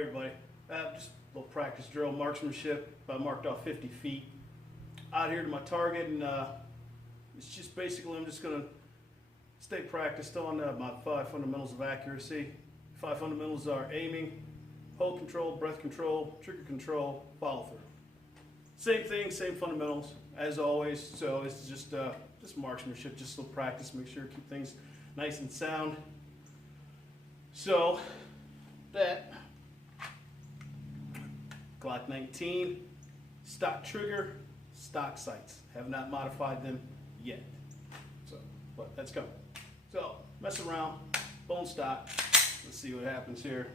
Hey everybody, just a little practice drill, marksmanship. I marked off 50 feet out here to my target, and it's just basically I'm just going to stay practiced on my 5 fundamentals of accuracy. 5 fundamentals are aiming, hold control, breath control, trigger control, follow through. Same thing, same fundamentals as always. So it's just marksmanship, just a little practice, make sure to keep things nice and sound. So that Glock19, stock trigger, stock sights. Have not modified them yet. So, but that's coming. So, mess around, bone stock. Let's see what happens here.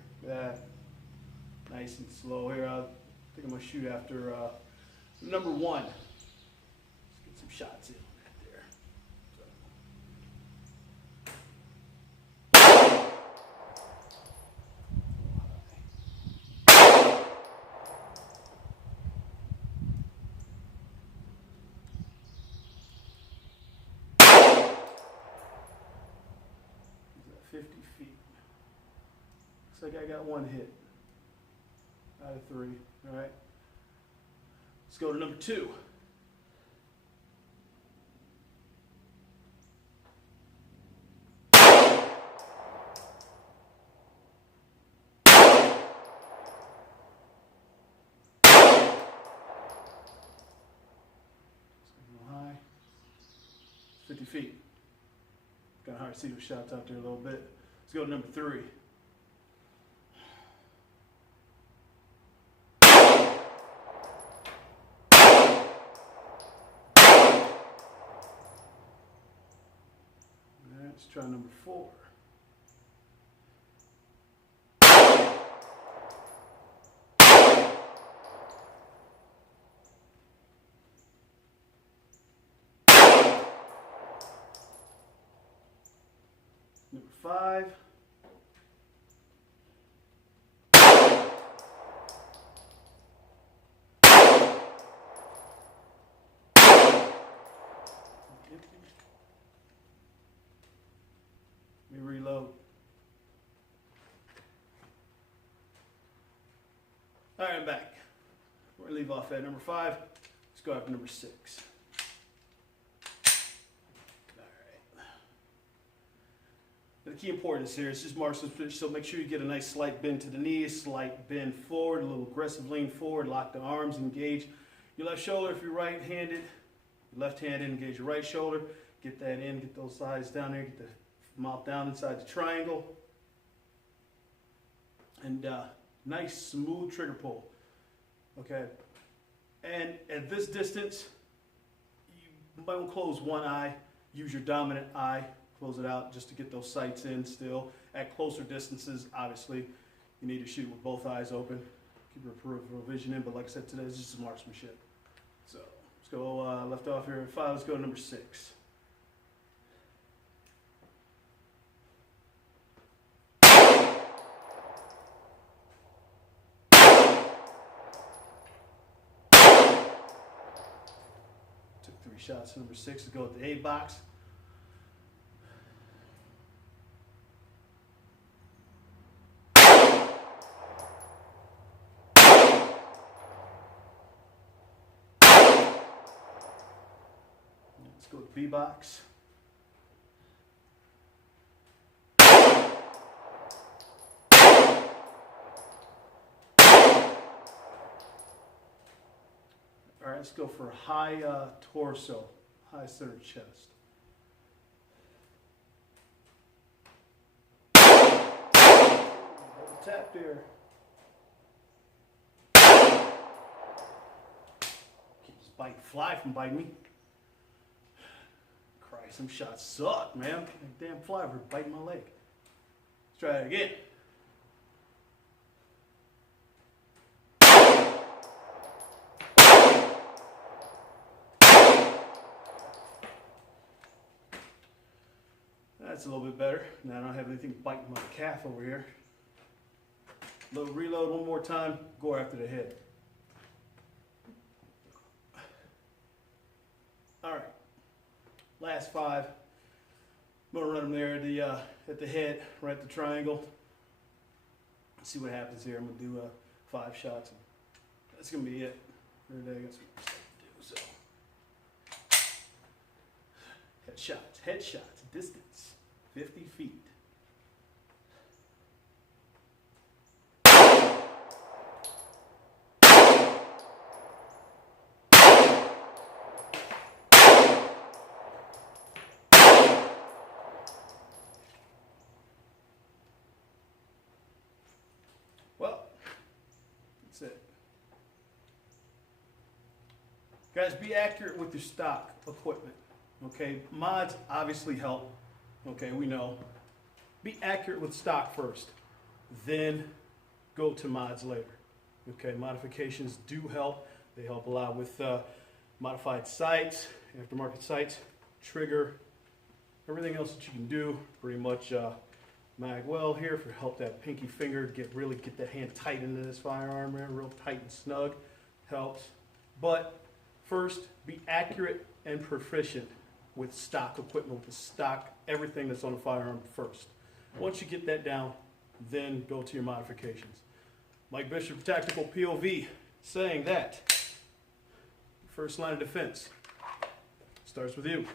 Nice and slow here. I think I'm going to shoot after number 1. Let's get some shots in there. So, 50 feet. Looks like I got 1 hit out of 3. All right. Let's go to number 2. High. 50 feet. Kind of hard to see the shots out there a little bit. Let's go to number 3. Let's try number 4. Number 5. Let me reload. All right, I'm back. We're gonna leave off at number 5. Let's go after number 6. The key importance here is just marksmanship, so make sure you get a nice slight bend to the knees, slight bend forward, a little aggressive lean forward, lock the arms, engage your left shoulder if you're right-handed, left-handed, engage your right shoulder, get that in, get those sides down there, get the mouth down inside the triangle, and nice smooth trigger pull, okay? And at this distance, you might want to close one eye, use your dominant eye, close it out just to get those sights in still. At closer distances, obviously, you need to shoot with both eyes open. Keep your peripheral vision in, but like I said, today is just marksmanship. So let's go left off here at 5. Let's go to number 6. Took 3 shots. Number 6 to go with the A box. Let's go to B box. All right, let's go for a high torso, high center chest. Tap there. Keep this bite fly from biting me. Christ, some shots suck, man. That damn fly was biting my leg. Let's try it again. That's a little bit better. Now I don't have anything biting my calf over here. Reload one more time, go after the head. All right, last 5. I'm gonna run them there at the head, right at the triangle. see what happens here. I'm gonna do 5 shots. That's gonna be it. Every day I got some stuff to do. So headshots, distance, 50 feet. Well, that's it. Guys, be accurate with your stock equipment. Okay, mods obviously help. Okay, we know. Be accurate with stock first, then go to mods later. Okay, modifications do help. They help a lot with modified sights, aftermarket sights, trigger, everything else that you can do. Pretty much mag well here for help that pinky finger really get that hand tight into this firearm, man, real tight and snug. Helps. But first, be accurate and proficient with stock equipment, with the stock, everything that's on the firearm first. Once you get that down, then go to your modifications. Mike Bishop, Tactical POV, saying that first line of defense starts with you.